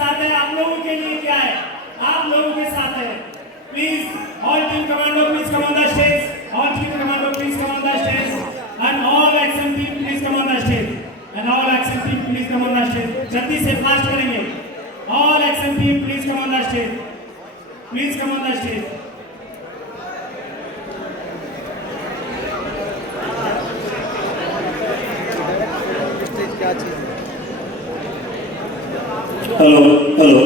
साथ है, आप लोगों के लिए क्या है, आप लोगों के साथ है। Please all team commando please come on the stage, all team commando please come on the stage, and all action team please come on the stage, and all action team please come on the stage. जल्दी से fast करेंगे। All action team please come on the stage, please come on the stage. Hello hello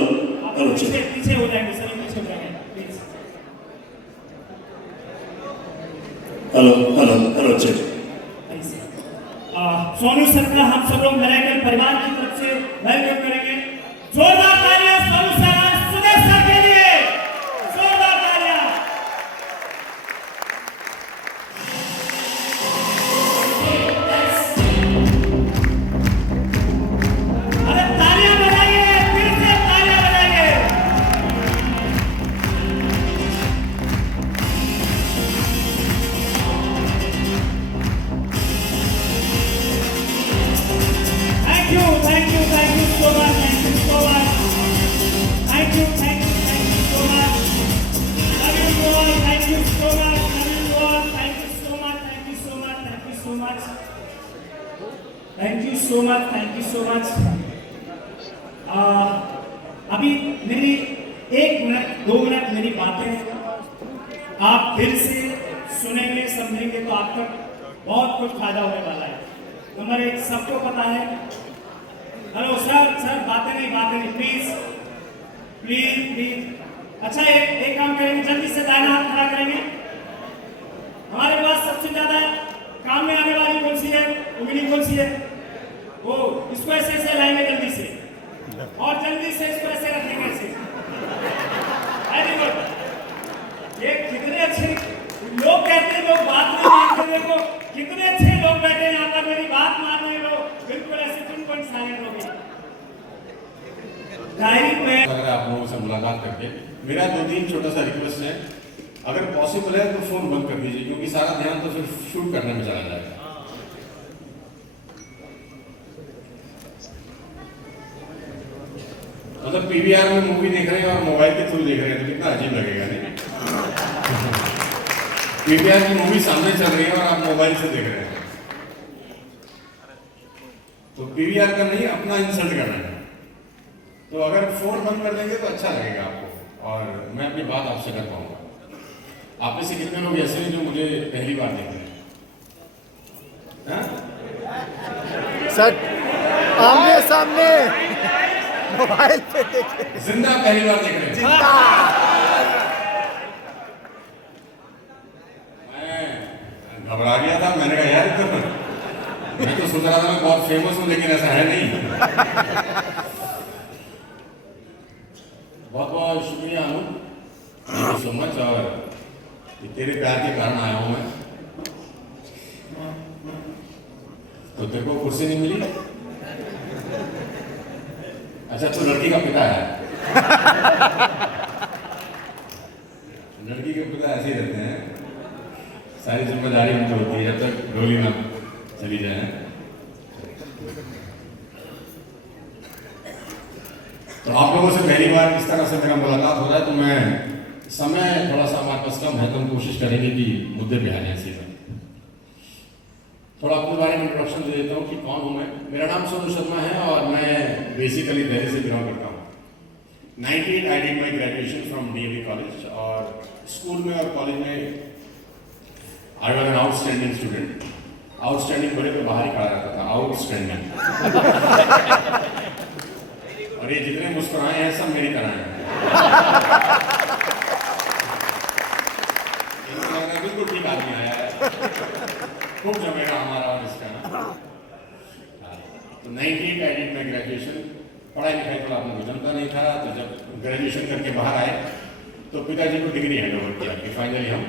hello पीछे हो जाएंगे sir, पीछे हो जाएंगे please. Hello hello hello check. Sonu sir का हम सब लोग मेरेकल परिवार की तरफ से वेलकम करेंगे। जोरदार तालियां सोनू सर और सुदेश सर के लिए, जोरदार तालियां। अरे तालियां बजाइए, फिर से तालियां बजाइए। Thank you so much, thank you so much, thank you so much, love you all, thank you so much, love you all, thank you so much, thank you so much, thank you so much, thank you so much, thank you so much। अभी मेरी 1 minute 2 minute मेरी बातें आप दिल से सुनेंगे समझेंगे तो आप तक बहुत कुछ फायदा होने वाला है। नंबर 1 सबको पता है। हेलो सर बातें नहीं प्लीज प्लीज प्लीज। अच्छा एक काम करेंगे, जल्दी से दाहिना हाथ खड़ा करेंगे। हमारे पास सबसे ज्यादा काम में आने वाली कौन सी है, उंगली कौन सी है, वो इसको ऐसे लाएंगे जल्दी से, और जल्दी से इसको ऐसे रखेंगे ऐसे। Very good. ये कितने अच्छे लोग कहते हैं, लोग बात नहीं मानते। देखो कितने अच्छे लोग बैठे हैं यहाँ पर, मेरी बात मान रहे लोग बिल्कुल ऐसे पिन साइलेंट हो गए। डायरी में अगर आप लोगों से मुलाकात करके मेरा 2-3 छोटा सा रिक्वेस्ट है, अगर पॉसिबल है तो फोन बंद कर दीजिए, क्योंकि सारा ध्यान तो फिर शूट करने में चला जाएगा। मतलब पीवीआर में मूवी देख रहे हैं और मोबाइल के थ्रू देख रहे हैं तो कितना अजीब लगेगा नहीं। पीवीआर की मूवी सामने चल रही है और आप मोबाइल से देख रहे हैं, तो पीवीआर का नहीं अपना इंसल्ट करना है। तो अगर फोन बंद कर देंगे तो अच्छा लगेगा आपको, और मैं अपनी बात आपसे कर पाऊंगा। आप में से कितने लोग ऐसे हैं जो मुझे पहली बार देख रहे हैं? सर आमने सामने मोबाइल पे देखे, जिंदा पहली बार देख रहे हैं? जिंदा। मैं घबरा गया था, मैंने कहा यार तो मैं तो सोच रहा था मैं बहुत फेमस हूं, लेकिन ऐसा है नहीं। बहुत बहुत शुक्रिया अनु, थैंक यू सो मच। और तेरे प्यार के कारण आया हूं मैं। तो तेरे को कुर्सी नहीं मिली? अच्छा तू लड़की का पिता है। लड़की के पिता ऐसे ही रहते हैं, सारी जिम्मेदारी उनको होती है जब तक डोली ना चली जाए। तो आप लोगों से पहली बार इस तरह से मेरा मुलाकात हो रहा है, तो मैं समय थोड़ा सा हमारे पास कम है, तो हम कोशिश करेंगे कि मुद्दे पे आ जाए सीधे। थोड़ा अपने बारे में इंट्रोडक्शन दे देता हूँ कि कौन हूँ मैं। मेरा नाम सोनू शर्मा है और मैं बेसिकली दिल्ली से बिलोंग करता हूँ। 19 I did my graduation from DAV college, और स्कूल में और कॉलेज में I was an outstanding student. Outstanding बड़े तो बाहर ही खड़ा रहता था, आउटस्टैंडिंग। और ये जितने मुस्कुराए हैं सब मेरी तरह हैं। बिल्कुल ठीक आदमी आया है, खूब जमेगा हमारा और इसका ना। तो 98 आई डिड माई ग्रेजुएशन। पढ़ाई लिखाई थोड़ा अपने को जमता नहीं था, तो जब ग्रेजुएशन करके बाहर आए तो पिताजी को डिग्री हैंड ओवर किया कि फाइनली हम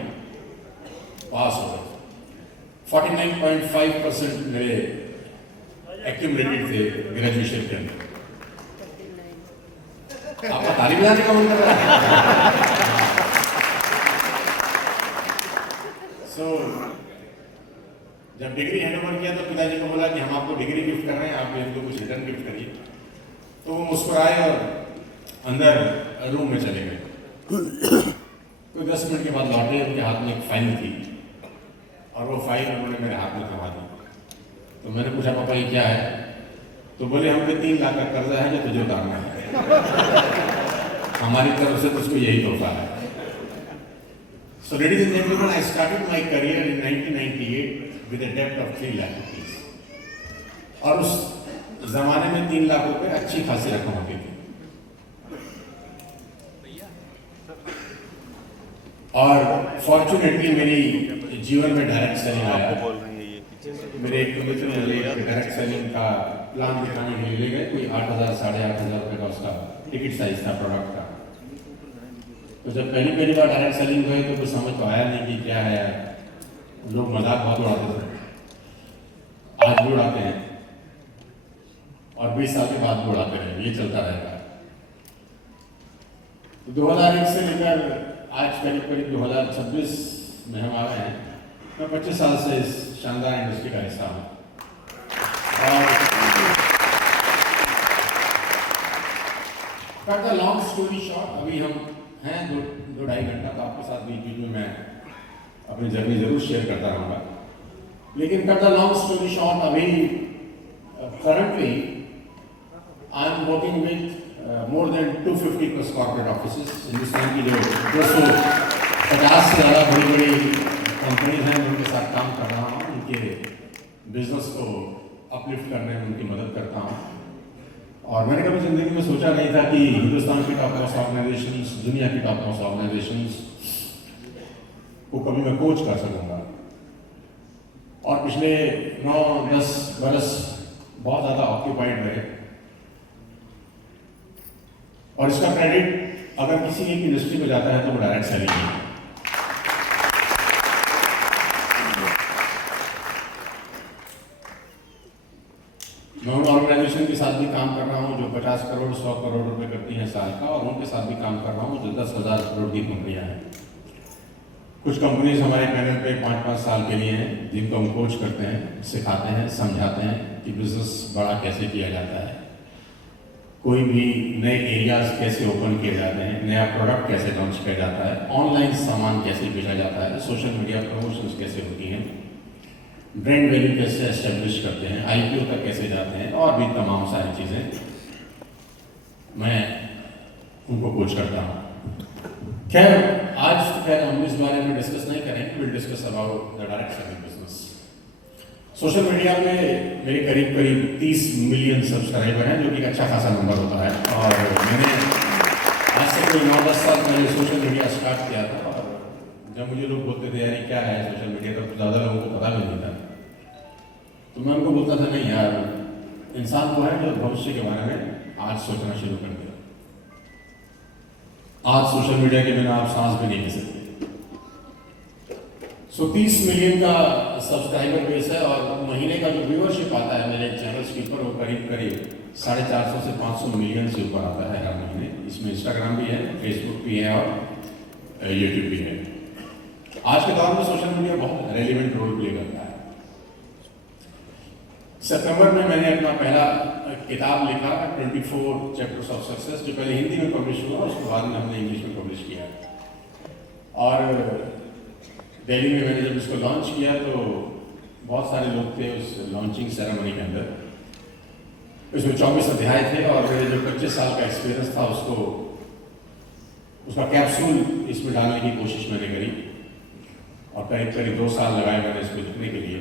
पास हो गए। 49.5% मेरे एक्यूमुलेटेड थे ग्रेजुएशन के अंदर। आपका ताली बजाने का मन कर रहा है? So, जब डिग्री हैंड ओवर किया तो पिताजी को बोला कि हम आपको डिग्री गिफ्ट कर रहे हैं, आप इनको कुछ रिटर्न गिफ्ट करिए। तो वो मुस्कुराए और अंदर रूम में चले गए। कोई 10 मिनट के बाद लौटे, उनके हाथ में एक फाइल थी और वो फाइल उन्होंने मेरे हाथ में थमा दी। तो मैंने पूछा, पापा ये क्या है? तो बोले, हम पे 3 लाख का कर्जा है जो तुझे उतारना है, हमारी तरफ से तुझको यही तोहफा है। So ladies and gentlemen, I started my career in 1998 with a debt of 3 lakh rupees. और उस जमाने में 3 लाख रुपए अच्छी खासी रकम होती थी। और फॉर्चुनेटली मेरी जीवन में डायरेक्ट सेलिंग आया। मेरे एक मित्र ने डायरेक्ट सेलिंग का प्लान दिखाने के लिए ले गए। कोई 8,000 साढ़े 8,000 रुपये का उसका टिकट साइज था प्रोडक्ट का। तो जब पहली बार डायरेक्ट सेलिंग गए तो कुछ समझ तो आया नहीं कि क्या है। लोग मजाक बहुत उड़ाते थे, आज भी उड़ाते हैं और 20 साल के बाद भी उड़ाते रहे, ये चलता रहता है। तो 2001 से लेकर आज करीब 2026 में हम आ गए हैं। मैं 25 साल से इस शानदार इंडस्ट्री का हिस्सा हूँ। और cut the long story short, अभी हम हैं 2-2.5 घंटा, तो आपके साथ बीच में मैं अपनी जर्नी जरूर शेयर करता रहूँगा। लेकिन cut the long story short, अभी currently I am working with more than 250 plus corporate offices। Hindustan की जो 250 से ज़्यादा बड़ी कंपनीज हैं उनके साथ काम कर रहा हूँ। उनके बिजनेस को अपलिफ्ट करने में उनकी मदद करता हूँ। और मैंने कभी ज़िंदगी में सोचा नहीं था कि हिंदुस्तान की टॉप मोस्ट ऑर्गेनाइजेशंस, दुनिया की टॉप मोस्ट ऑर्गेनाइजेशंस को कभी मैं कोच कर सकूँगा। और पिछले 9-10 बरस बहुत ज़्यादा ऑक्यूपाइड रहे। और इसका क्रेडिट अगर किसी एक इंडस्ट्री में जाता है तो वो डायरेक्ट सेलिंग है। मैं उन ऑर्गेनाइजेशन के साथ भी काम कर रहा हूँ जो 50 करोड़ 100 करोड़ रुपए करती हैं साल का, और उनके साथ भी काम कर रहा हूँ जो 10,000 करोड़ की कंपनियां हैं। कुछ कंपनीज हमारे पैनल पे 5-5 साल के लिए हैं, जिनको हम कोच करते हैं, सिखाते हैं, समझाते हैं कि बिजनेस बड़ा कैसे किया जाता है, कोई भी नए एरियाज कैसे ओपन किए जाते हैं, नया प्रोडक्ट कैसे लॉन्च किया जाता है, ऑनलाइन सामान कैसे बेचा जाता है, सोशल मीडिया प्रमोशंस कैसे होती हैं, ब्रांड वैल्यू कैसे एस्टेब्लिश करते हैं, IPO तक कैसे जाते हैं, और भी तमाम सारी चीज़ें मैं उनको कोच करता हूँ। खैर आज हम इस बारे में डिस्कस नहीं करेंगे, will discuss about the direct selling business. Social media पे मेरे करीब 30 मिलियन सब्सक्राइबर हैं, जो कि एक अच्छा खासा नंबर होता है। और मैंने आज से कोई 9-10 साल पहले सोशल मीडिया स्टार्ट किया था। और जब मुझे लोग बोलते थे यार क्या है सोशल मीडिया, तो ज़्यादा लोगों को पता भी नहीं था। तो मैं उनको बोलता था नहीं यार, इंसान वो है जो भविष्य के बारे में आज सोचना शुरू कर दिया। आज सोशल मीडिया के बिना आप सांस भी नहीं ले सकते। 30 मिलियन का सब्सक्राइबर बेस है, और महीने का जो व्यूअरशिप आता है मेरे चैनल्स के ऊपर वो करीब 450 से 500 मिलियन से ऊपर आता है हर महीने। इसमें इंस्टाग्राम भी है, फेसबुक भी है और यूट्यूब भी है। आज के दौर में सोशल मीडिया बहुत रेलिवेंट रोल प्ले करता है। सितंबर में मैंने अपना पहला किताब लिखा 24 चैप्टर्स ऑफ सक्सेस, जो पहले हिंदी में पब्लिश हुआ, उसके बाद में हमने इंग्लिश में पब्लिश किया। और दिल्ली में मैंने जब इसको लॉन्च किया तो बहुत सारे लोग थे उस लॉन्चिंग सेरेमनी के अंदर। इसमें 24 अध्याय थे, और मेरे जो 25 साल का एक्सपीरियंस था उसका कैप्सूल इसमें डालने की कोशिश मैंने करी, और करीब 2 साल लगाए मैंने इसको लिखने के लिए।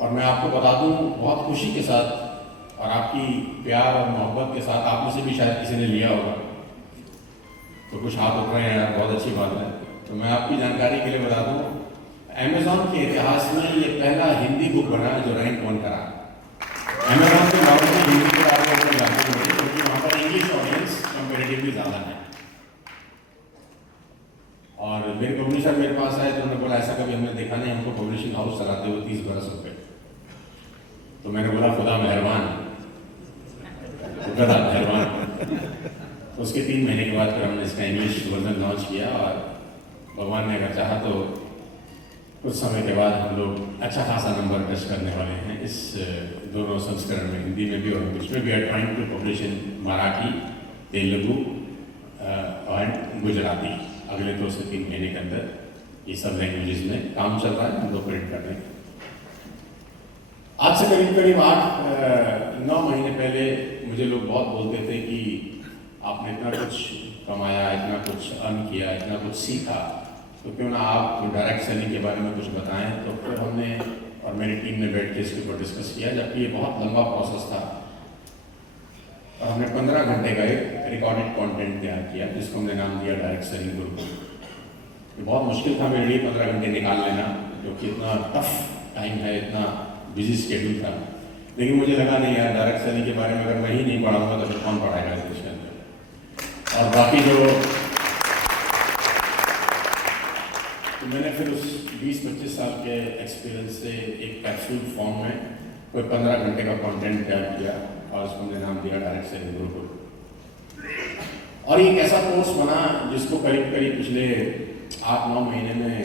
और मैं आपको बता दूं बहुत खुशी के साथ और आपकी प्यार और मोहब्बत के साथ, आप में से भी शायद किसी ने लिया होगा, तो कुछ हाथ उठ रहे हैं यार, बहुत अच्छी बात है। तो मैं आपकी जानकारी के लिए बता दूं, अमेज़ॉन के इतिहास में ये पहला हिंदी बुक बना है जो रैंक 1 करा। अमेज़ॉन के बारे में हिंदी के बारे में जानते होंगे, क्योंकि वहाँ पर इंग्लिश ऑडियंस कंपेरेटिवली ज़्यादा है। और मेरे पब्लिशर मेरे पास आए तो उन्होंने बोला ऐसा कभी हमने देखा नहीं, हमको पब्लिशिंग हाउस चलाते हुए 30 बरस हो गए। तो मैंने बोला खुदा मेहरबान, खुदा मेहरबान। उसके 3 महीने के बाद फिर हमने इसका इंग्लिश वर्जन लॉन्च किया, और भगवान ने अगर चाहा तो कुछ समय के बाद हम लोग अच्छा खासा नंबर टच करने वाले हैं इस दोनों संस्करण में, हिंदी में भी और इंग्लिश में भी। Are trying to publish in Marathi, Telugu and Gujarati. अगले 2 से 3 महीने के अंदर ये सब लैंग्वेजेस में काम चल रहा है, हम लोग प्रिंट कर रहे हैं। आज से करीब 8-9 महीने पहले मुझे लोग बहुत बोलते थे कि आपने इतना कुछ कमाया, इतना कुछ अर्न किया, इतना कुछ सीखा, तो क्यों ना आप डायरेक्ट सेलिंग के बारे में कुछ बताएं। तो फिर हमने और मेरी टीम ने बैठ के इसके ऊपर डिस्कस किया, जबकि ये बहुत लंबा प्रोसेस था। और हमने 15 घंटे का एक रिकॉर्डेड कंटेंट तैयार किया, जिसको हमने नाम दिया डायरेक्ट सेलिंग गुरुकुल। ये बहुत मुश्किल था मेरे लिए 15 घंटे निकाल लेना, क्योंकि इतना टफ टाइम है, इतना बिजी शेड्यूल था। लेकिन मुझे लगा नहीं यार, डायरेक्ट सेलिंग के बारे में अगर मैं ही नहीं पढ़ाऊंगा तो फिर कौन पढ़ाएगा इस देश के अंदर। और बाकी जो तो मैंने फिर उस 20-25 साल के एक्सपीरियंस से एक कैप्सूल फॉर्म में कोई 15 घंटे का कंटेंट तैयार किया और उसको हमने नाम दिया डायरेक्ट सेलिंग गुरुकुल। और एक ऐसा कोर्स बना जिसको करीब पिछले 8-9 महीने में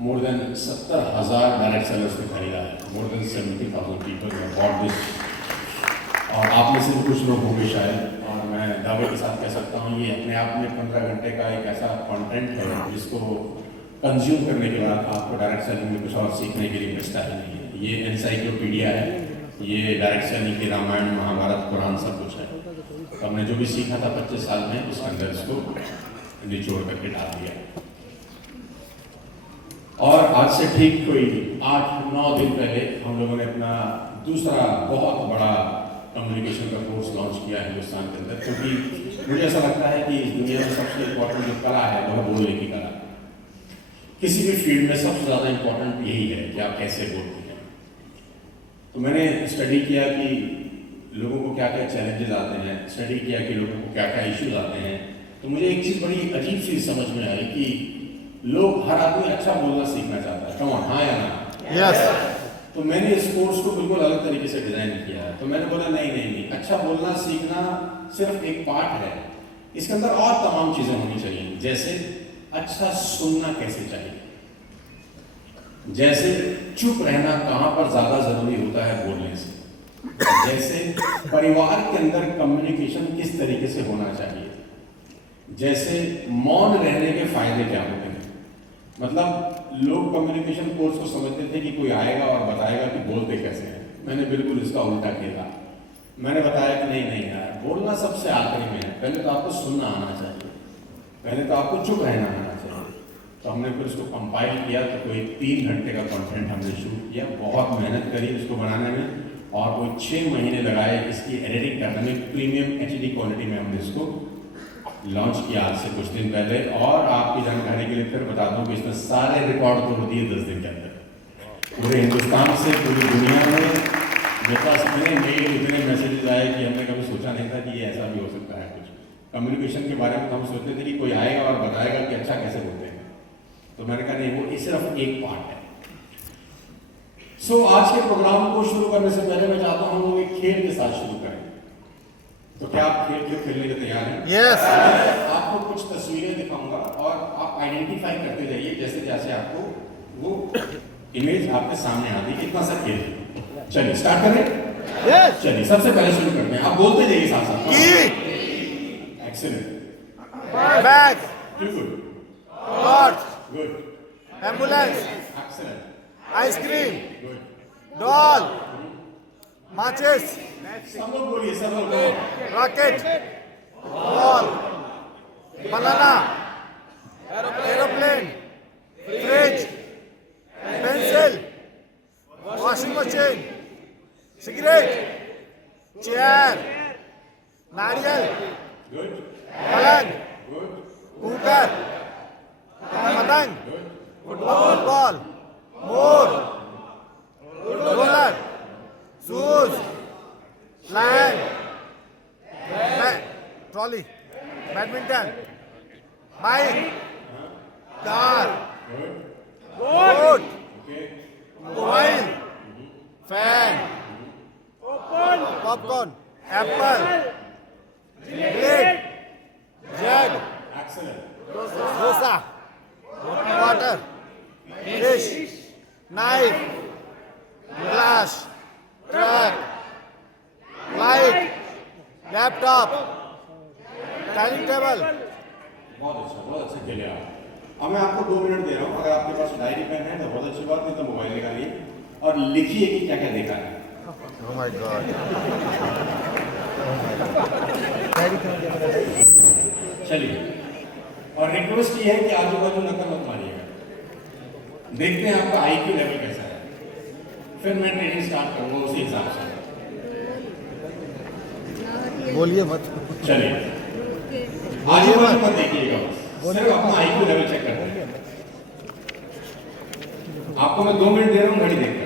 मोर देन 70,000 डायरेक्ट सेलर्स ने खरीदा है। More than 70,000 people have bought this. और आप में से भी कुछ लोग होंगे शायद, और मैं दावे के साथ कह सकता हूँ ये अपने आप में 15 घंटे का एक ऐसा कंटेंट है जिसको कंज्यूम करने के बाद आपको डायरेक्ट सेलिंग में कुछ और सीखने के लिए मिलता ही नहीं है। ये एनसाइक्लोपीडिया है, ये डायरेक्ट सेलिंग की रामायण, महाभारत, पुराण सब कुछ है। तो हमने जो भी सीखा था 25 साल में, उसके अंदर इसको निचोड़ करके डाल दिया। और आज से ठीक कोई 8-9 दिन पहले हम लोगों ने अपना दूसरा बहुत बड़ा कम्युनिकेशन का कोर्स लॉन्च किया है हिंदुस्तान के अंदर, क्योंकि मुझे ऐसा लगता है कि इस दुनिया में सबसे इम्पोर्टेंट जो कला है वो है बोलने की कला। किसी भी फील्ड में सबसे ज़्यादा इम्पोर्टेंट यही है कि आप कैसे बोलते हैं। तो मैंने स्टडी किया कि लोगों को क्या क्या चैलेंजेस आते हैं, स्टडी किया कि लोगों को क्या क्या इश्यूज आते हैं। तो मुझे एक चीज़ बड़ी अजीब सी समझ में आई कि लोग, हर आदमी अच्छा बोलना सीखना चाहता है। कौन, हाँ या ना? यस। तो मैंने इस कोर्स को बिल्कुल अलग तरीके से डिजाइन किया है। तो मैंने बोला नहीं, अच्छा बोलना सीखना सिर्फ एक पार्ट है, इसके अंदर और तमाम चीजें होनी चाहिए। जैसे अच्छा सुनना कैसे चाहिए, जैसे चुप रहना कहाँ पर ज्यादा जरूरी होता है बोलने से, जैसे परिवार के अंदर कम्युनिकेशन किस तरीके से होना चाहिए, जैसे मौन रहने के फायदे क्या होते हैं। मतलब लोग कम्युनिकेशन कोर्स को समझते थे कि कोई आएगा और बताएगा कि बोलते कैसे हैं। मैंने बिल्कुल इसका उल्टा किया। मैंने बताया कि नहीं यार, बोलना सबसे आखिरी में है, पहले तो आपको सुनना आना चाहिए, पहले तो आपको चुप रहना आना चाहिए। तो हमने फिर उसको कंपाइल किया, तो कोई 3 घंटे का कंटेंट हमने शूट किया, बहुत मेहनत करी उसको बनाने में, और कोई 6 महीने लगाए इसकी एडिटिंग करने में। प्रीमियम HD क्वालिटी में हमने इसको लॉन्च किया आज से कुछ दिन पहले। और आपकी जानकारी के लिए फिर बता दूं कि इसने सारे रिकॉर्ड तोड़ दिए 10 दिन के अंदर। पूरे हिंदुस्तान से पूरी दुनिया में मेरे पास इतने मेल, इतने मैसेजेस आए कि हमने कभी सोचा नहीं था कि ये ऐसा भी हो सकता है। कुछ कम्युनिकेशन के बारे में तो हम सोचते थे कि कोई आएगा और बताएगा कि अच्छा कैसे बोलते हैं। तो मैंने कहा नहीं, वो सिर्फ एक पार्ट है। आज के प्रोग्राम को शुरू करने से पहले मैं चाहता हूँ हम लोग एक खेल के साथ शुरू करें। तो क्या आप खेल खेलने के तैयार हैं? यस। आपको कुछ तस्वीरें दिखाऊंगा और आप आइडेंटिफाई करते जाइए जैसे जैसे आपको वो इमेज आपके सामने आती है। कितना सा खेल है? चलिए स्टार्ट करें। यस। चलिए सबसे पहले शुरू करते हैं, आप बोलते जाइए साथ साथ। Excellent. Bag. Good torch. Good. Ambulance. Excellent. Ice cream. Good. Doll. माचिस। सब लोग बोलिए, सब लोग। Rocket. Ball. Banana. Aeroplane. Fridge. Pencil. Washing machine. Cigarette. Chair. नारियल। गुड। पलंग। गुड। कुकर। पतंग। फुटबॉल। मोर। Roller. Shoes. Flag. Trolley. Badminton. Bike. Car. Boat. Mobile. Fan. Popcorn. Apple. Blade. Jug. Excellent. Dosa. Water. Fish. Knife. Glass. Truck. Light. Laptop. Dining table. बहुत अच्छा खेले आप। अब मैं आपको 2 मिनट दे रहा हूँ, अगर आपके पास डायरी पेन है तो बहुत अच्छी बात, नहीं तो मोबाइल निकालिए और लिखिए कि क्या क्या देखा है। Oh my God. चलिए, और रिक्वेस्ट ये है कि आजू बाजू नकल मत मारिएगा, देखते हैं आपका IQ लेवल कैसा है, फिर मैं ट्रेनिंग स्टार्ट करूंगा उसी हिसाब से। बोलिए मत। चलिए, आजू बाजू मत देखिएगा, सिर्फ अपना IQ लेवल चेक करते हैं। आपको मैं 2 मिनट दे रहा हूँ घड़ी देखकर।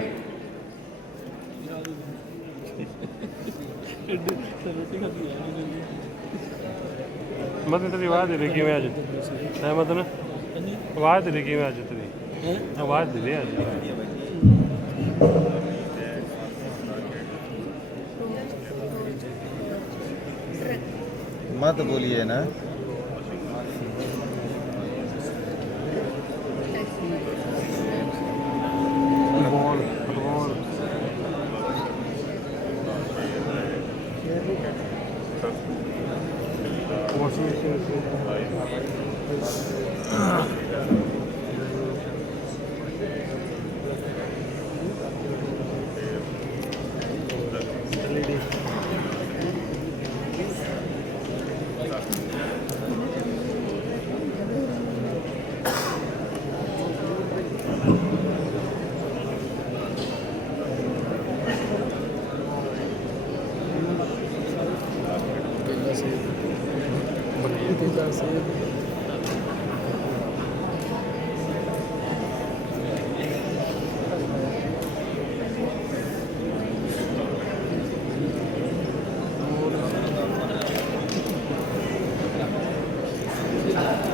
मत तेरी आवाज़ दे कि मैं आज है मत ना आवाज़ दे कि मैं आज तेरी आवाज़ दे आज मत बोलिए ना। फुटबॉल वॉशिंग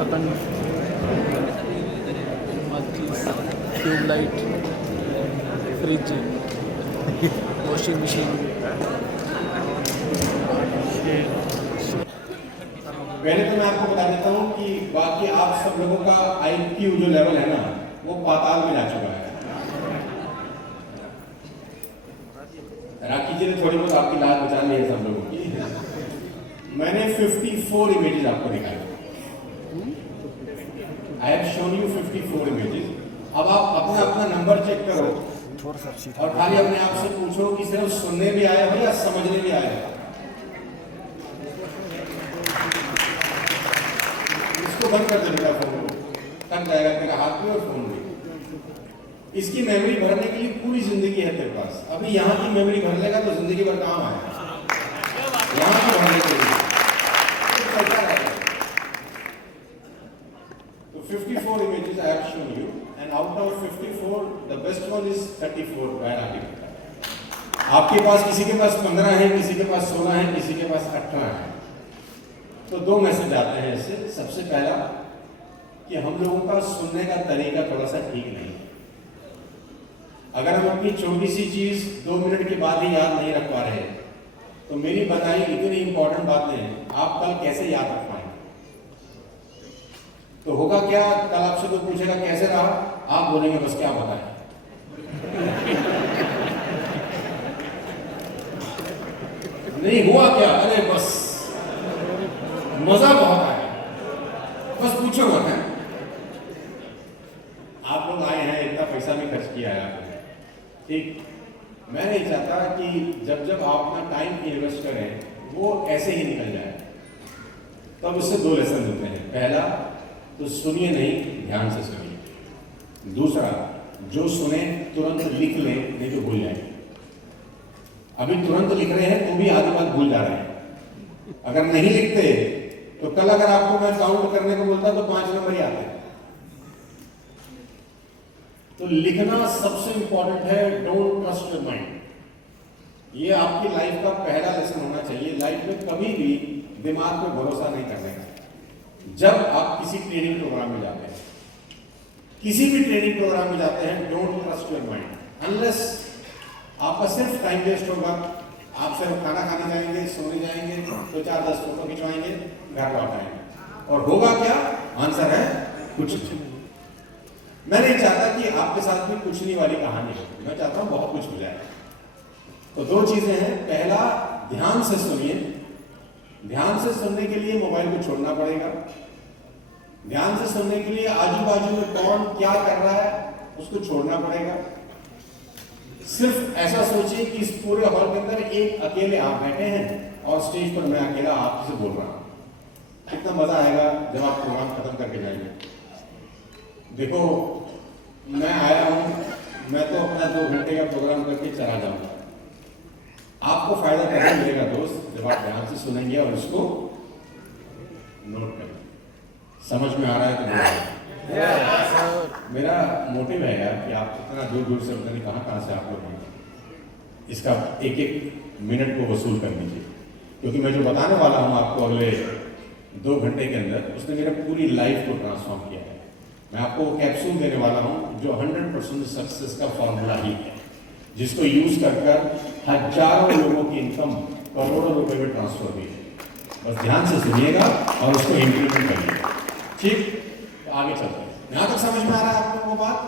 अपन ट्यूबलाइट, फ्रिज, वॉशिंग मशीन। पहले तो मैं आपको बता देता हूँ कि बाकी आप सब लोगों का IQ जो लेवल है ना, वो पाताल में जा चुका है। राखी जी ने थोड़ी बहुत आपकी लाज बचा ली है सब लोगों की। मैंने 54 इमेजेस आपको दिखाई। I have shown you 54 images. अब आप अपना अपना नंबर चेक करो और खाली अपने आप से पूछो कि सिर्फ सुनने भी आए हो या समझने भी आए हो। इसको बंद कर दे बेटा, फोन थक जाएगा तेरा हाथ भी और फोन भी। इसकी मेमोरी भरने के लिए पूरी जिंदगी है तेरे पास। अभी यहाँ की मेमोरी भर लेगा तो जिंदगी भर काम आएगा। यहाँ की भरने के लिए तो 54 images I have shown you, and out of 54, the best one is 34 where are you? आपके पास किसी के पास 15 है, किसी के पास 16 है, किसी के पास 18 है। तो 2 मैसेज आते हैं इससे। सबसे पहला कि हम लोगों का सुनने का तरीका थोड़ा सा ठीक नहीं है। अगर हम अपनी छोटी सी चीज 2 मिनट के बाद ही याद नहीं रख पा रहे, तो मेरी बताई इतनी इंपॉर्टेंट बातें आप कल कैसे याद रख पाएंगे? तो होगा क्या, कल आपसे कोई पूछेगा कैसे रहा, आप बोलेंगे बस क्या बताएं। नहीं हुआ क्या, अरे बस मजा बहुत आया, बस पूछो मत है। आप लोग आए हैं, इतना पैसा भी खर्च किया है आपने, ठीक। मैं नहीं चाहता कि जब जब आप अपना टाइम इन्वेस्ट करें वो ऐसे ही निकल जाए। तब उससे 2 लेसन होते हैं। पहला तो सुनिए नहीं, ध्यान से सुनिए। दूसरा, जो सुने तुरंत लिख लें, नहीं तो भूल जाएंगे। अभी तुरंत लिख रहे हैं तो भी आधी बात भूल जा रहे हैं। अगर नहीं लिखते तो कल अगर आपको मैं काउंट करने को बोलता तो 5 नंबर ही आते। तो लिखना सबसे इंपॉर्टेंट है। Don't trust your mind. ये आपकी लाइफ का पहला लेसन होना चाहिए। लाइफ में कभी भी दिमाग पे भरोसा नहीं करने का। जब आप किसी ट्रेनिंग प्रोग्राम में जाते हैं, किसी भी ट्रेनिंग प्रोग्राम में जाते हैं, don't trust your mind. Unless आपका सिर्फ टाइम वेस्ट होगा, आप सिर्फ खाना खाने जाएंगे, सोने जाएंगे, तो 4-10 फोटो खिंचवाएंगे, घर लौट आएंगे, और होगा क्या? आंसर है कुछ नहीं। मैं नहीं चाहता कि आपके साथ भी कुछ नहीं वाली कहानी हो, मैं चाहता हूं बहुत कुछ हो जाए। तो 2 चीजें हैं। पहला, ध्यान से सुनिए, ध्यान से सुनने के लिए मोबाइल को छोड़ना पड़ेगा। ध्यान से सुनने के लिए आजू बाजू में कौन क्या कर रहा है उसको छोड़ना पड़ेगा। सिर्फ ऐसा सोचिए कि इस पूरे हॉल के अंदर एक अकेले आप बैठे हैं और स्टेज पर मैं अकेला आपसे बोल रहा हूं। कितना मजा आएगा जब आप प्रोग्राम खत्म करके जाएंगे। देखो मैं आया हूं, मैं तो अपना 2 घंटे का प्रोग्राम करके चला जाऊंगा। आपको फायदा कैसे मिलेगा दोस्त, जब आप ध्यान से सुनेंगे और इसको नोट करेंगे। समझ में आ रहा है तो मेरा मोटिव है यार कि आप इतना दूर दूर से पता नहीं कहाँ से आप लोग हैं, इसका एक एक मिनट को वसूल कर लीजिए। क्योंकि मैं जो बताने वाला हूँ आपको अगले 2 घंटे के अंदर, उसने मेरा पूरी लाइफ को ट्रांसफॉर्म किया है। मैं आपको कैप्सूल देने वाला हूँ जो 100% सक्सेस का फॉर्मूला ही है, जिसको यूज कर हजारों लोगों की इनकम करोड़ों रुपए में ट्रांसफर हुई है। बस ध्यान से सुनिएगा और उसको इम्प्लीमेंट करिएगा। ठीक, तो आगे चलते हैं। यहाँ तक समझ में आ रहा है आपको वो बात?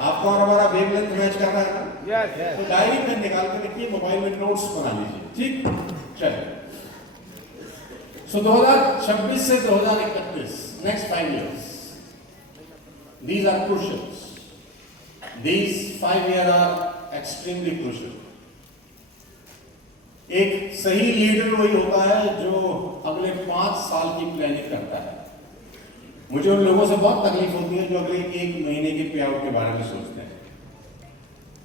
आपको और हमारा वेवलेंथ मैच कर रहा है ना? तो डायरी पेन निकाल कर रखिए, मोबाइल में नोट्स बना लीजिए। ठीक, चलिए। सो 2026 से 2031, next 5 years, these are crucial. These 5 years are extremely crucial. एक सही लीडर वही होता है जो अगले 5 साल की प्लानिंग करता है। मुझे उन लोगों से बहुत तकलीफ होती है जो अगले 1 महीने के पे आउट के बारे में सोचते हैं।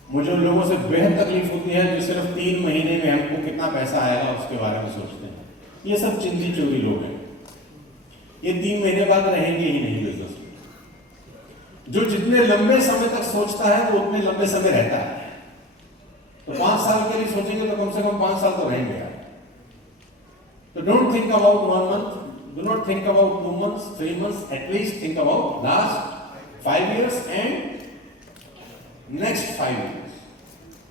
मुझे उन लोगों से बेहद तकलीफ होती है जो सिर्फ 3 महीने में हमको कितना पैसा आएगा उसके बारे में सोचते हैं। ये सब चिंती चोरी लोग हैं। ये 3 महीने बाद रहेंगे ही नहीं बिजनेस में। जो जितने लंबे समय तक सोचता है वो उतने लंबे समय रहता है। तो 5 साल के लिए सोचेंगे तो कम से कम 5 साल तो रहेंगे यार। तो don't think about 1 month, do not think about 2 months, 3 months, at least think about last 5 years and next 5 years.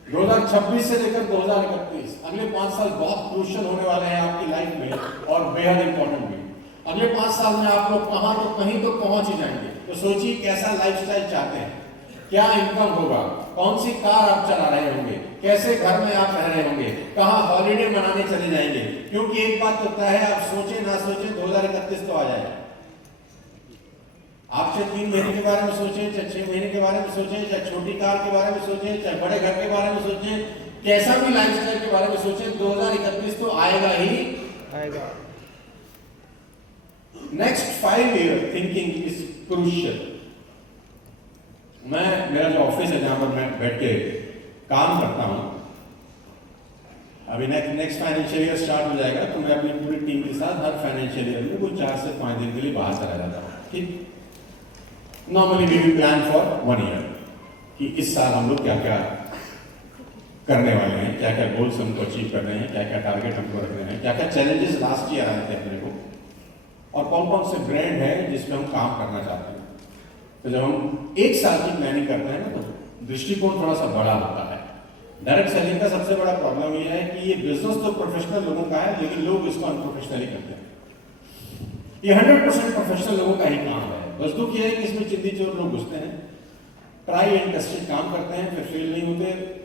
2026 से लेकर 2031, अगले 5 साल बहुत क्रूशियल होने वाले हैं आपकी लाइफ में और बेहद इंपॉर्टेंट भी। अगले 5 साल में आप लोग कहां तो कहीं तो पहुंच ही जाएंगे। तो सोचिए कैसा लाइफस्टाइल चाहते हैं, क्या इनकम होगा, कौन सी कार आप चला रहे होंगे, कैसे घर में आप रह रहे होंगे, कहां हॉलीडे मनाने चले जाएंगे। क्योंकि एक बात तो तय है, आप सोचे ना सोचे 2031 तो आ जाएगा। आप चाहे 3 महीने के बारे में सोचें, चाहे 6 महीने के बारे में सोचें, चाहे छोटी कार के बारे में सोचें, चाहे बड़े घर के बारे में सोचें, कैसा भी लाइफस्टाइल के बारे में सोचें, 2031 तो आएगा ही आएगा। Next 5 year thinking is crucial. मेरा जो ऑफिस है जहां पर मैं बैठ के काम करता हूं, अभी नेक्स्ट फाइनेंशियल ईयर स्टार्ट हो जाएगा तो मैं अपनी पूरी टीम के साथ हर फाइनेंशियल ईयर में कुछ 4 से 5 दिन के लिए बाहर चला जाता हूँ। ठीक, normally we will plan for 1 year कि इस साल हम लोग क्या क्या करने वाले हैं, क्या क्या गोल्स हमको अचीव करने हैं, क्या क्या टारगेट हमको रखने हैं, क्या क्या चैलेंजेस लास्ट ईयर आए थे अपने को, और कौन कौन से ब्रांड है जिसमें हम काम करना चाहते हैं। तो जब हम 1 साल की प्लानिंग करते हैं ना तो दृष्टिकोण थोड़ा सा बड़ा होता है। डायरेक्ट सेलिंग का सबसे बड़ा प्रॉब्लम यह है कि ये बिजनेस तो प्रोफेशनल लोगों का है, लेकिन लोग इसको अनप्रोफेशनली करते हैं। ये 100% प्रोफेशनल लोगों का ही काम है। बस दुख ये है कि इसमें चिंती चोर लोग घुसते हैं, ट्राई एंड टेस्टेड काम करते हैं, फिर फेल नहीं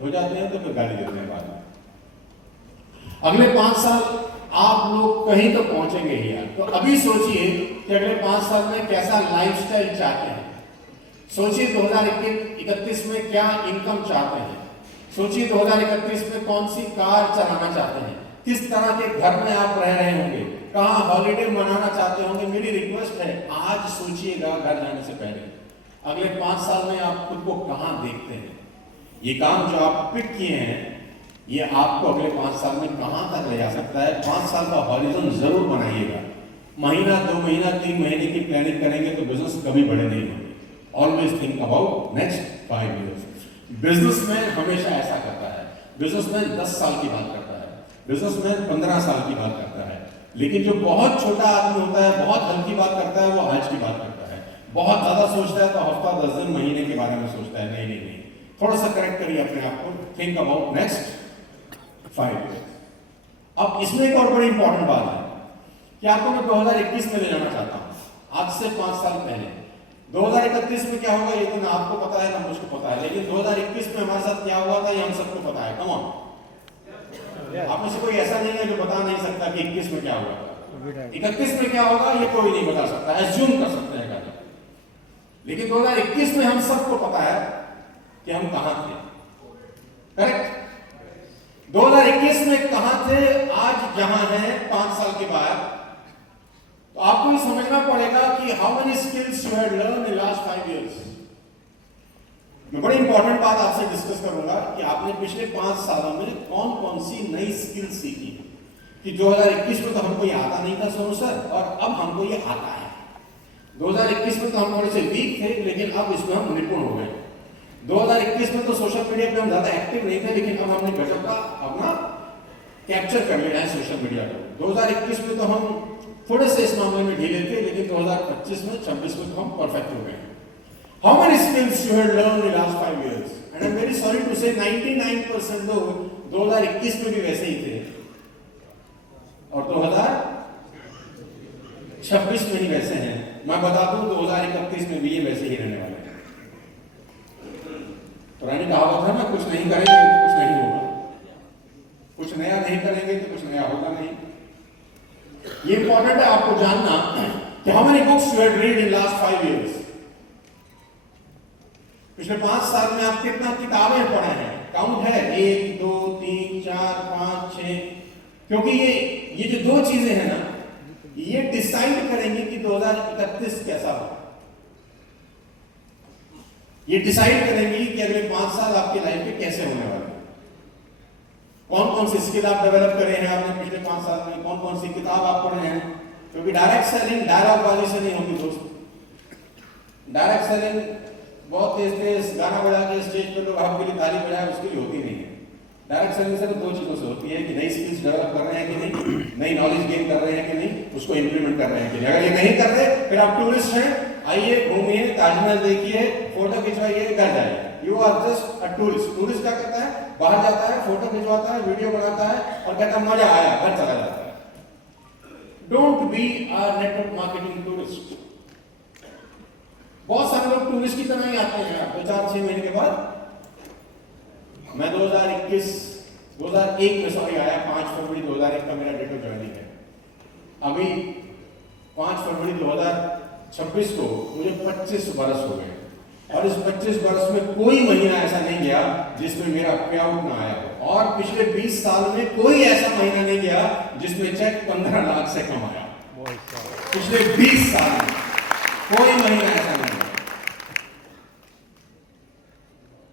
हो जाते हैं तो फिर गाली देते हैं बाद में। अगले 5 साल आप लोग कहीं तो पहुंचेंगे ही यार। तो अभी सोचिए कि अगले 5 साल में कैसा लाइफस्टाइल चाहते हैं। सोचिए 2031 में क्या इनकम चाहते हैं। सोचिए 2031 में कौन सी कार चलाना चाहते हैं, किस तरह के घर में आप रह रहे होंगे, कहां हॉलीडे मनाना चाहते होंगे। मेरी रिक्वेस्ट है आज सोचिएगा घर जाने से पहले अगले 5 साल में आप खुद को कहां देखते हैं। ये काम जो आप पिक किए हैं ये आपको अगले 5 साल में कहां तक ले जा सकता है। 5 साल का हॉरिजन जरूर बनाइएगा। महीना 2 महीना 3 महीने की प्लानिंग करेंगे तो बिजनेस कभी बड़े नहीं होंगे। Always think about next 5 years। Businessman हमेशा ऐसा करता है। बिजनेसमैन 10 साल की बात करता है, बिजनेसमैन 15 साल की बात करता है, लेकिन जो बहुत छोटा आदमी होता है, बहुत हल्की बात करता है, वो आज की बात करता है। बहुत ज्यादा सोचता है तो हफ्ता 10 दिन महीने के बारे में सोचता है। नहीं नहीं नहीं, थोड़ा सा करेक्ट करिए अपने आप को। Think about next 5 years। अब इसमें एक और बड़ी इंपॉर्टेंट बात है कि आपको मैं 2021 में ले जाना चाहता हूं। आज से 5 साल पहले 2031 में क्या होगा ये तो ना आपको पता है ना मुझको पता है, लेकिन 2021 में हमारे साथ क्या हुआ था ये हम सबको पता है। कम ऑन, आप में से कोई ऐसा नहीं है जो बता नहीं सकता कि 21 में क्या हुआ था, 31 में क्या होगा ये कोई नहीं बता सकता, एज्यूम कर सकते हैं कल। लेकिन 2021 में हम सबको पता है कि हम कहां थे, करेक्ट? 2021 में कहां थे, आज जहां हैं 5 साल के बाद। तो आपको ये समझना पड़ेगा कि how many skills you had learn in last 5 years. मैं बड़ी इंपॉर्टेंट बात आपसे डिस्कस करूंगा कि आपने पिछले 5 सालों में कौन कौन सी नई स्किल सीखी कि 2021 में तो हमको ये आता नहीं था सोनू सर, और अब हमको ये आता है। 2021 में तो हम थोड़े से वीक थे, लेकिन अब इसमें हम निपुण हो गए। 2021 में तो सोशल मीडिया पे हम ज्यादा एक्टिव नहीं थे, लेकिन अब हमने गजब का अपना कैप्चर कर लिया है सोशल मीडिया को। 2021 में तो हम थोड़े से इस मामले में ढीले थे, लेकिन 2025 में 26 में तो हम परफेक्ट हो गए। How many skills you had learned in the last 5 years? And I'm very sorry to say 99% लोग 2021 में भी वैसे ही थे और 2026 में ही वैसे हैं। मैं बता दूं 2031 में भी ये वैसे ही रहने वाले हैं। पुरानी कहावत है ना, कुछ नहीं करेंगे तो कुछ नहीं होगा, कुछ नया नहीं करेंगे तो कुछ नया होगा नहीं। ये इंपॉर्टेंट है आपको जानना कि how many books you had read in last 5 years? पिछले 5 साल में आप कितना किताबें पढ़े हैं? काउंट है 1 2 3 4 5 6, क्योंकि ये जो 2 चीजें हैं ना, ये डिसाइड करेंगे कि 2031 कैसा होगा। ये डिसाइड करेंगी कि अगले 5 साल आपकी लाइफ में कैसे होने वाले हैं। कौन कौन सी स्किल आप डेवलप करे हैं आपने पिछले 5 साल में, कौन कौन सी किताब आप पढ़े हैं। क्योंकि डायरेक्ट सेलिंग डायलॉग बाजी से नहीं होती दोस्त। डायरेक्ट सेलिंग बहुत तेज तेज गाना बजा के स्टेज पे लोग आपके लिए ताली बजाए उसके लिए होती नहीं है। डायरेक्ट सेलिंग से 2 चीजों से होती है कि नई स्किल्स डेवलप कर रहे हैं कि नहीं, नई नॉलेज गेन कर रहे हैं कि नहीं, उसको इंप्लीमेंट कर रहे हैं कि नहीं। अगर ये नहीं कर रहे फिर आप टूरिस्ट हैं, आइए घूमिए, ताजमहल देखिए, फोटो खिंचवाइए, घर जाइए। You are just a tourist. Tourist क्या करता है, बाहर जाता है, फोटो खिंचवाता है, वीडियो बनाता है और कहता है मजा आया, घर चला जाता है। Don't be a network marketing tourist. बहुत सारे लोग टूरिस्ट की तरह ही आते हैं 2-4-6 महीने के बाद। मैं 2001 में सॉरी आया, 5 फरवरी 2001 का मेरा डेट ऑफ ज्वाइनिंग है। अभी 5 फरवरी 2026 को मुझे 25 बरस हो गए, और इस 25 बरस में कोई महीना ऐसा नहीं गया जिसमें मेरा पे आउट ना आया हो। और पिछले 20 साल में कोई ऐसा महीना नहीं गया जिसमें चेक 15 लाख से कम आया। पिछले 20 साल में कोई महीना ऐसा नहीं।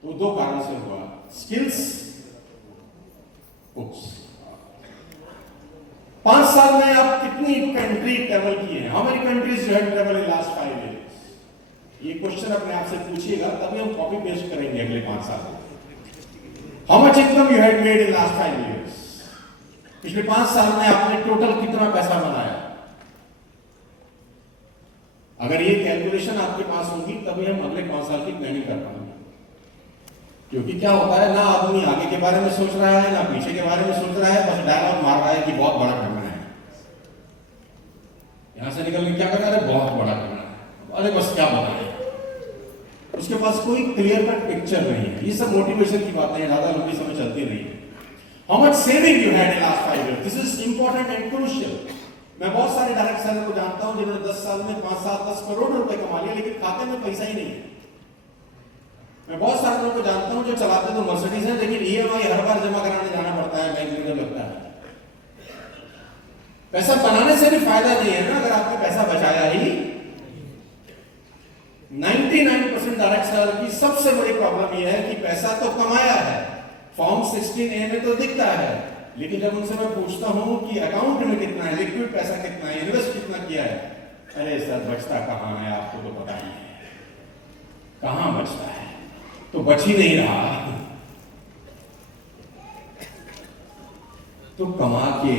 तो 2 कारण से हुआ, स्किल्स, बुक्स। 5 साल में आप कितनी कंट्री ट्रेवल किए हैं? How many countries you have travel in last 5 years? ये क्वेश्चन अपने आप से पूछिएगा, तभी हम कॉपी पेस्ट करेंगे अगले 5 साल में। How much income you have made in last 5 years? पिछले 5 साल में आपने टोटल कितना पैसा बनाया? अगर ये कैलकुलेशन आपके पास होगी तभी हम अगले 5 साल की प्लानिंग कर पाएंगे। क्योंकि क्या होता है ना, आदमी आगे के बारे में सोच रहा है ना पीछे के बारे में सोच रहा है, बस डायलॉग मार रहा है कि बहुत बड़ा करना है। यहां से निकल के क्या करना है, बहुत बड़ा करना है, अरे बस क्या बताएं। उसके पास कोई क्लियर कट पिक्चर नहीं है। ये सब मोटिवेशन की बातें हैं, ज्यादा लंबी समय चलती नहीं है। How much saving you had in last 5 years? This is important and crucial. मैं बहुत सारे डायरेक्ट सेलर को जानता हूं जिन्होंने 10 साल में 5-7-10 करोड़ रुपए कमा लिए, लेकिन खाते में पैसा ही नहीं है। मैं बहुत सारे लोगों को जानता हूं जो चलाते तो मर्सिडीज है, लेकिन ईएमआई हर बार जमा कराने जाना पड़ता है, बैंक में लगता है। पैसा बनाने से भी फायदा नहीं है ना अगर आपने पैसा बचाया ही। 99% डायरेक्ट सेलर की सबसे बड़ी प्रॉब्लम यह है कि पैसा तो कमाया है, फॉर्म 16A में तो दिखता है, लेकिन जब उनसे मैं पूछता हूं कि अकाउंट में कितना है, लिक्विड पैसा कितना है, इन्वेस्ट कितना किया है, अरे सर बचता कहां है, आपको तो पता ही है कहां बचता है, तो बच ही नहीं रहा। तो कमा के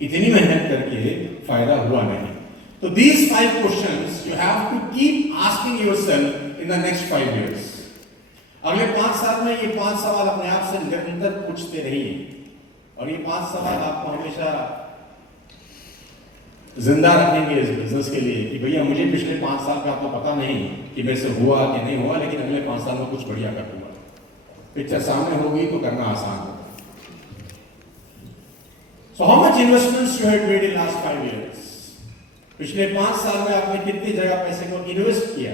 इतनी मेहनत करके फायदा हुआ नहीं। तो these 5 questions you have to keep asking yourself in the next 5 years. अगले 5 साल में ये 5 सवाल अपने आप से निरंतर पूछते रहिए, और ये 5 सवाल आपको हमेशा जिंदा रखेंगे इस बिजनेस के लिए कि भैया मुझे पिछले 5 साल का तो पता नहीं कि मेरे से हुआ कि नहीं हुआ, लेकिन अगले 5 साल में कुछ बढ़िया कर दूंगा। पिक्चर सामने होगी तो करना आसान होगा। So how much investments you had made in last 5 years? पिछले 5 साल में आपने कितनी जगह पैसे को इन्वेस्ट किया?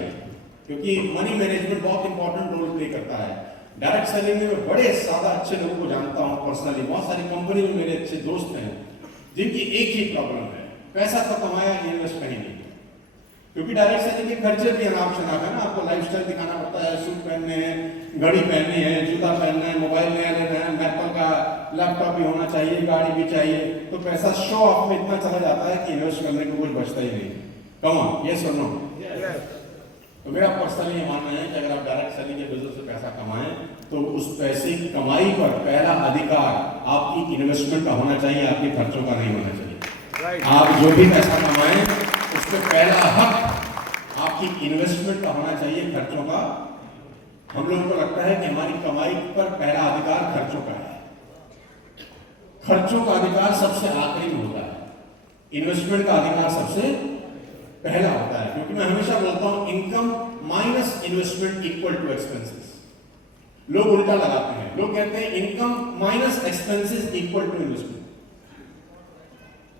क्योंकि मनी मैनेजमेंट बहुत इंपॉर्टेंट रोल प्ले करता है। डायरेक्ट सेलिंग में मैं बड़े सादा अच्छे लोगों को जानता हूँ पर्सनली, बहुत सारी कंपनी में मेरे अच्छे दोस्त हैं जिनकी एक ही प्रॉब्लम है, पैसा तो कमाया, इन्वेस्ट कहीं नहीं। क्योंकि डायरेक्ट सेलिंग के खर्चे भी अनाप शनाप है ना, आपको लाइफस्टाइल दिखाना पड़ता है, सूट पहनने हैं, घड़ी पहननी है, जूता पहनना है, मोबाइल नया लेना है, एप्पल का लैपटॉप भी होना चाहिए, गाड़ी भी चाहिए, तो पैसा शो ऑफ में इतना चला जाता है कि इन्वेस्ट करने को कुछ बचता ही नहीं। कम ऑन, यस और नो? तो मेरा पर्सनली ये मानना है कि अगर आप डायरेक्ट सेलिंग के बिजनेस से पैसा कमाएं तो उस पैसे की कमाई पर पहला अधिकार आपकी इन्वेस्टमेंट का होना चाहिए, आपके खर्चों का नहीं होना चाहिए। आप जो भी पैसा कमाएं उस पर पहला हक आपकी इन्वेस्टमेंट का होना चाहिए, खर्चों का। हम लोगों को लगता है कि हमारी कमाई पर पहला अधिकार खर्चों का है, खर्चों का अधिकार सबसे आखिरी में होता है, इन्वेस्टमेंट का अधिकार सबसे पहला होता है। क्योंकि मैं हमेशा बोलता हूं income minus investment equal to expenses. लोग उल्टा लगाते हैं, लोग कहते हैं income minus expenses equal to investment,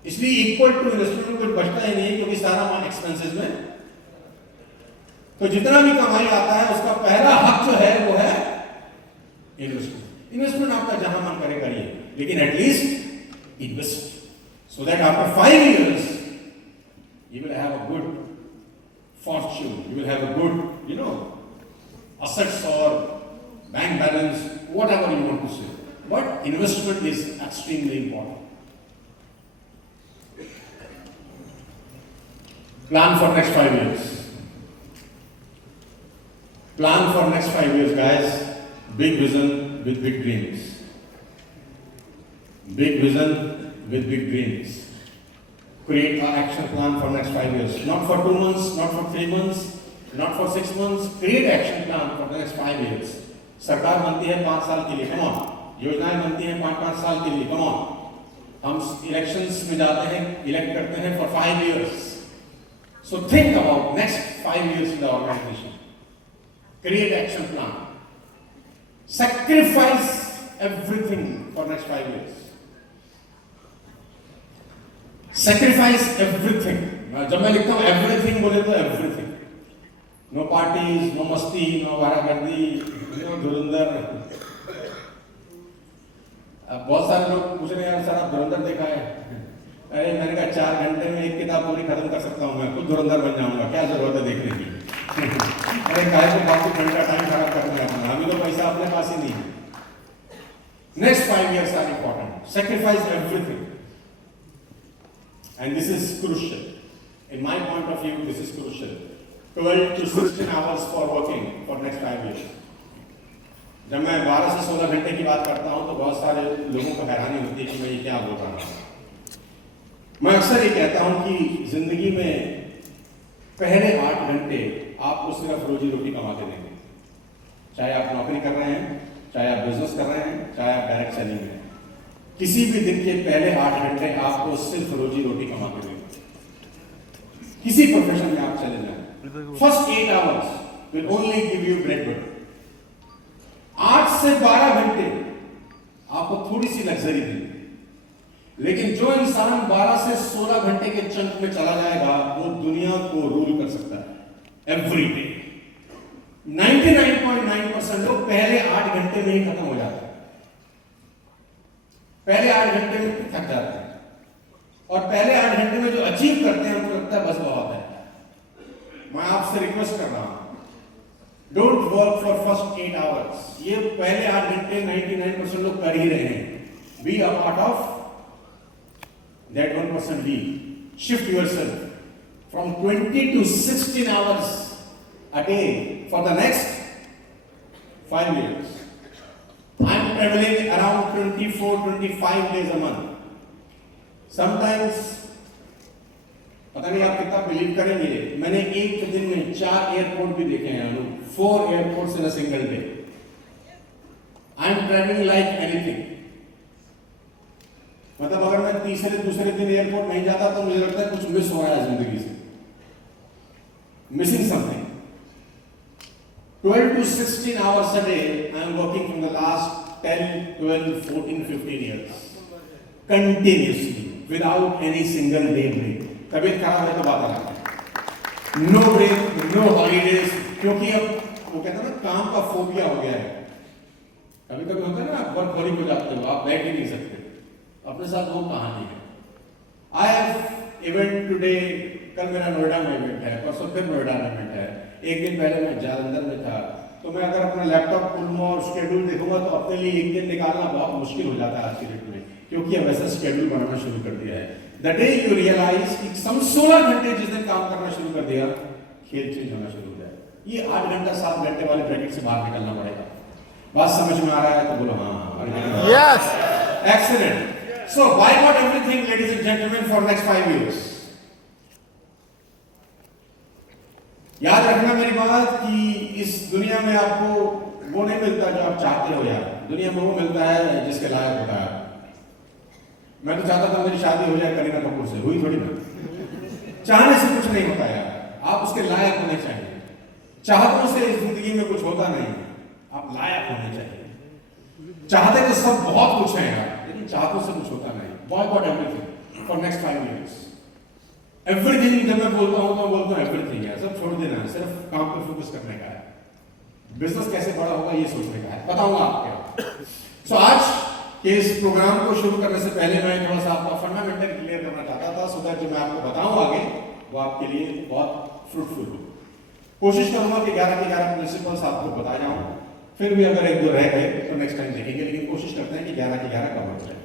इसलिए इक्वल टू इन्वेस्टमेंट में कुछ बचता ही नहीं क्योंकि सारा एक्सपेंसेस में। तो जितना भी कमाई आता है उसका पहला हक जो है वो है इन्वेस्टमेंट। इन्वेस्टमेंट आपका जहां मन करे करिए, लेकिन at least invest so that after 5 years you will have a good fortune, you will have a good, assets or bank balance, whatever you want to say. But investment is extremely important. Plan for next 5 years. Plan for next 5 years, guys. Big vision with big dreams. Big vision with big dreams. Create an action plan for next 5 years. Not for 2 months, not for 3 months, not for 6 months. Create action plan for the next 5 years. सरकार बनती है 5 साल के लिए, come on. योजनाएं बनती हैं 5-5 साल के लिए, come on. हम इलेक्शंस में जाते हैं, इलेक्ट करते हैं for 5 years. So think about next 5 years in the organization. Create action plan. Sacrifice everything for next 5 years. Sacrifice everything. जब मैं लिखता हूँ everything बोले तो everything. No parties, no मस्ती, no वारागर्दी, no धुरंधर। अब बहुत सारे लोग पूछ रहे हैं यार सर आप धुरंधर देखा है? अरे मैंने कहा 4 घंटे में एक किताब पूरी खत्म कर सकता हूँ, मैं खुद धुरंधर बन जाऊंगा, क्या जरूरत है देखने की? अरे काय को बाकी घंटा टाइम खराब करना है अपना, अभी तो पैसा अपने पास ही नहीं है। Next 5 years are important. Sacrifice everything. And this is crucial. In my point of view, this is crucial. 12 to 16 hours for working for next 5 years. जब मैं 12 से 16 घंटे की बात करता हूं तो बहुत सारे लोगों को हैरानी होती है कि मैं ये क्या बोल रहा हूं। मैं अक्सर ये कहता हूं कि जिंदगी में पहले 8 घंटे आपको सिर्फ रोजी रोटी कमा के देंगे, चाहे आप नौकरी कर रहे हैं, चाहे आप बिजनेस कर रहे हैं, चाहे आप डायरेक्ट सेलिंग में, किसी भी दिन के पहले 8 घंटे आपको सिर्फ रोजी रोटी कमा के देंगे। किसी प्रोफेशन में आप चले जाएं, first 8 hours will only give you bread butter. 8 से 12 घंटे आपको थोड़ी सी लग्जरी देंगे, लेकिन जो इंसान 12 से 16 घंटे के चंक में चला जाएगा वो दुनिया को रूल कर सकता है एवरी डे। 99.9% लोग पहले 8 घंटे में ही खत्म हो जाते हैं, पहले 8 घंटे में थक जाते हैं, और पहले 8 घंटे में जो अचीव करते हैं उनको लगता है बस बहुत है। मैं आपसे रिक्वेस्ट कर रहा हूं, don't work for first 8 hours. ये पहले 8 घंटे 99% लोग कर ही रहे हैं। Be a part of that 1% lead. Shift yourself from 20 to 16 hours a day for the next 5 years. I am traveling around 24-25 days a month. Sometimes, पता नहीं आप कितना बिलीव करेंगे, मैंने एक दिन में 4 एयरपोर्ट भी देखे हैं, 4 airports in a single day. I am travelling like anything. मतलब अगर मैं दूसरे दिन एयरपोर्ट नहीं जाता तो मुझे लगता है कुछ मिस हो रहा है जिंदगी से, missing something. 12 to 16 hours a day I am working from the last 10, 12, 14, 15 years. Continuously without any single day break. तबीयत खराब है तो बात अलग है, नो ब्रेक नो हॉलीडेज, क्योंकि अब वो कहते हैं ना काम का फोबिया हो गया है। कभी कभी होता है ना आप वर्कहोलिक हो जाते हो, आप बैठ ही नहीं सकते। अपने साथ वो कहानी है। आई हैव इवेंट टुडे, कल मेरा नोएडा में इवेंट है, परसों फिर नोएडा में इवेंट है, एक दिन पहले मैं जालंधर में था। तो मैं अगर अपना लैपटॉप खोलूंगा और शेड्यूल देखूंगा तो अपने लिए एक दिन निकालना बहुत मुश्किल हो जाता है आज की डेट में, क्योंकि अब ऐसा शेड्यूल बनाना शुरू कर दिया है। द डे यू रियलाइज कि सम 16 घंटे जिस दिन काम करना शुरू कर दिया, खेल चेंज होना शुरू हो जाए। ये 8 घंटा 7 घंटे वाले ब्रैकेट से बाहर निकलना पड़ेगा। बात समझ में आ रहा है तो बोलो हाँ। Yes Excellent. So boycott everything, ladies and gentlemen, for next 5 years. याद रखना मेरी बात कि इस दुनिया में आपको वो नहीं मिलता जो आप चाहते हो यार, दुनिया में वो मिलता है जिसके लायक होता है। मैं तो चाहता था मेरी शादी हो जाए करीना कपूर से, हुई थोड़ी ना। चाहने से कुछ नहीं होता यार, आप उसके लायक होने चाहिए। चाहतों से इस जिंदगी में कुछ होता नहीं, आप लायक होने चाहिए। चाहते तो सब बहुत कुछ है यार, लेकिन चाहतों से कुछ होता नहीं। Boycott everything for next 5 years। Everything जब मैं बोलता हूं तो बोलता हूं एवरीथिंग है, सब छोड़ देना है, सिर्फ काम पर फोकस करने का है। बिजनेस कैसे बड़ा होगा ये सोचने का है, बताऊंगा आपको। सो आज के इस प्रोग्राम को शुरू करने से पहले मैं थोड़ा सा आपका फंडामेंटल क्लियर करना चाहता था, सो दैट जो मैं आपको बताऊं आगे वो आपके लिए बहुत फ्रूटफुल हो। कोशिश करूंगा कि 11 के 11 प्रिंसिपल्स आपको बताए जाऊं, फिर भी अगर 1-2 रह गए तो नेक्स्ट टाइम देखेंगे, लेकिन कोशिश करते हैं कि 11 के 11 कवर हो जाए।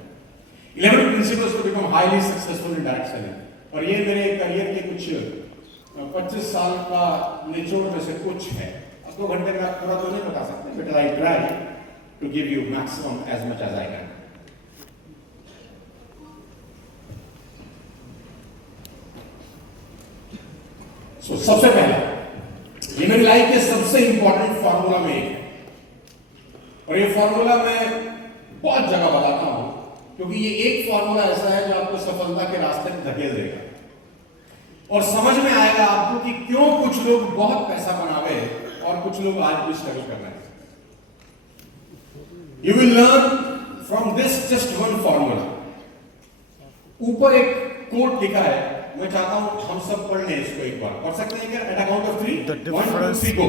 11 principles to become highly successful in direct selling. और ये मेरे करियर के कुछ 25 साल का निचोड़ में से कुछ है। अब 2 घंटे में आप पूरा तो नहीं बता सकते, but I try to give you maximum as much as I can. So सबसे पहला, ये मेरी लाइफ के सबसे इंपॉर्टेंट फॉर्मूला में एक है, और ये फॉर्मूला मैं बहुत जगह बताता हूं, क्योंकि ये एक फॉर्मूला ऐसा है जो आपको सफलता के रास्ते में धकेल देगा, और समझ में आएगा आपको कि क्यों कुछ लोग बहुत पैसा बनावे और कुछ लोग आज भी स्ट्रगल कर रहे हैं। You will learn from this just one formula. ऊपर एक कोट लिखा है, मैं चाहता हूं हम सब पढ़ लें इसको एक बार। पढ़ सकते हैं क्या? At a count of 3 1 2 3 go.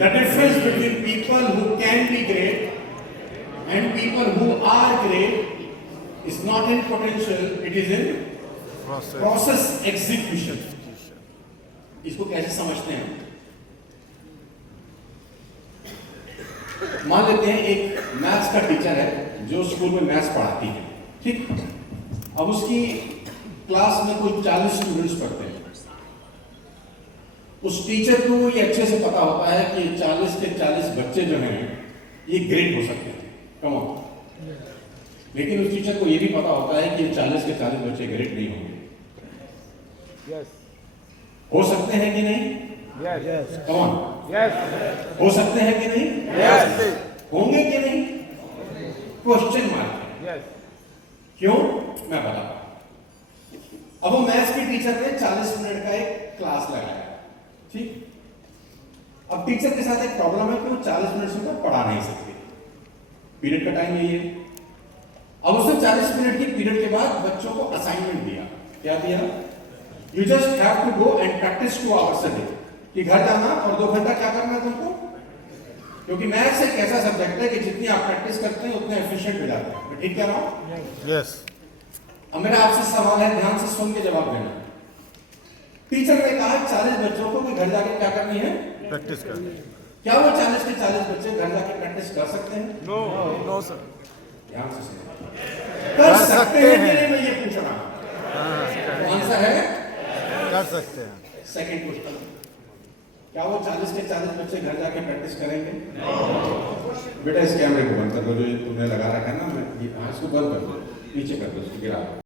The difference between people who can be great and people who are great is not in potential, it is in process execution. इसको कैसे समझते हैं? मान लेते हैं एक मैथ्स का टीचर है जो स्कूल में मैथ्स पढ़ाती है, ठीक? अब उसकी क्लास में कोई 40 स्टूडेंट्स पढ़ते हैं। उस टीचर को ये अच्छे से पता होता है कि 40 के 40 बच्चे जो हैं ये ग्रेट हो सकते हैं, कम ऑन। लेकिन उस टीचर को ये भी पता होता है कि 40 के 40 बच्चे ग्रेट नहीं होंगे। हो सकते हैं कि नहीं? कम ऑन, हो सकते हैं कि नहीं? होंगे कि नहीं? क्वेश्चन मार्क है। क्यों? मैं बताता हूं। अब वो मैथ्स के टीचर ने 40 मिनट का एक क्लास लगाया, ठीक? अब टीचर के साथ एक प्रॉब्लम है कि वो 40 मिनट से ऊपर पढ़ा नहीं सकते, पीरियड का टाइम यही है। अब उसने 40 मिनट की पीरियड के बाद बच्चों को असाइनमेंट दिया। क्या दिया? You just have to go and practice 2 hours a day, कि घर जाना और 2 घंटा क्या करना है तुमको, क्योंकि मैथ्स एक ऐसा सब्जेक्ट है कि जितनी आप प्रैक्टिस करते हैं उतने एफिशिएंट हो जाते हैं। मैं ठीक कह रहा हूं? यस। अब मेरा आपसे सवाल है, ध्यान से सुन के जवाब देना। टीचर ने कहा 40 बच्चों को कि घर जाके क्या करनी है? प्रैक्टिस कर। क्या वो 40 के 40 बच्चे घर जाके प्रैक्टिस कर सकते हैं? No sir. ध्यान से सुनो। कर सकते हैं कि नहीं, मैं ये पूछ रहा हूं। आंसर है कर सकते हैं। सेकंड क्वेश्चन, क्या वो 40 के 40 बच्चे घर जाके प्रैक्टिस करेंगे? बेटा इस कैमरे को बंद कर दो, जो तुमने लगा रखा है ना, मैं इसको बंद कर दो, नीचे कर दो, इसको गिरा दो।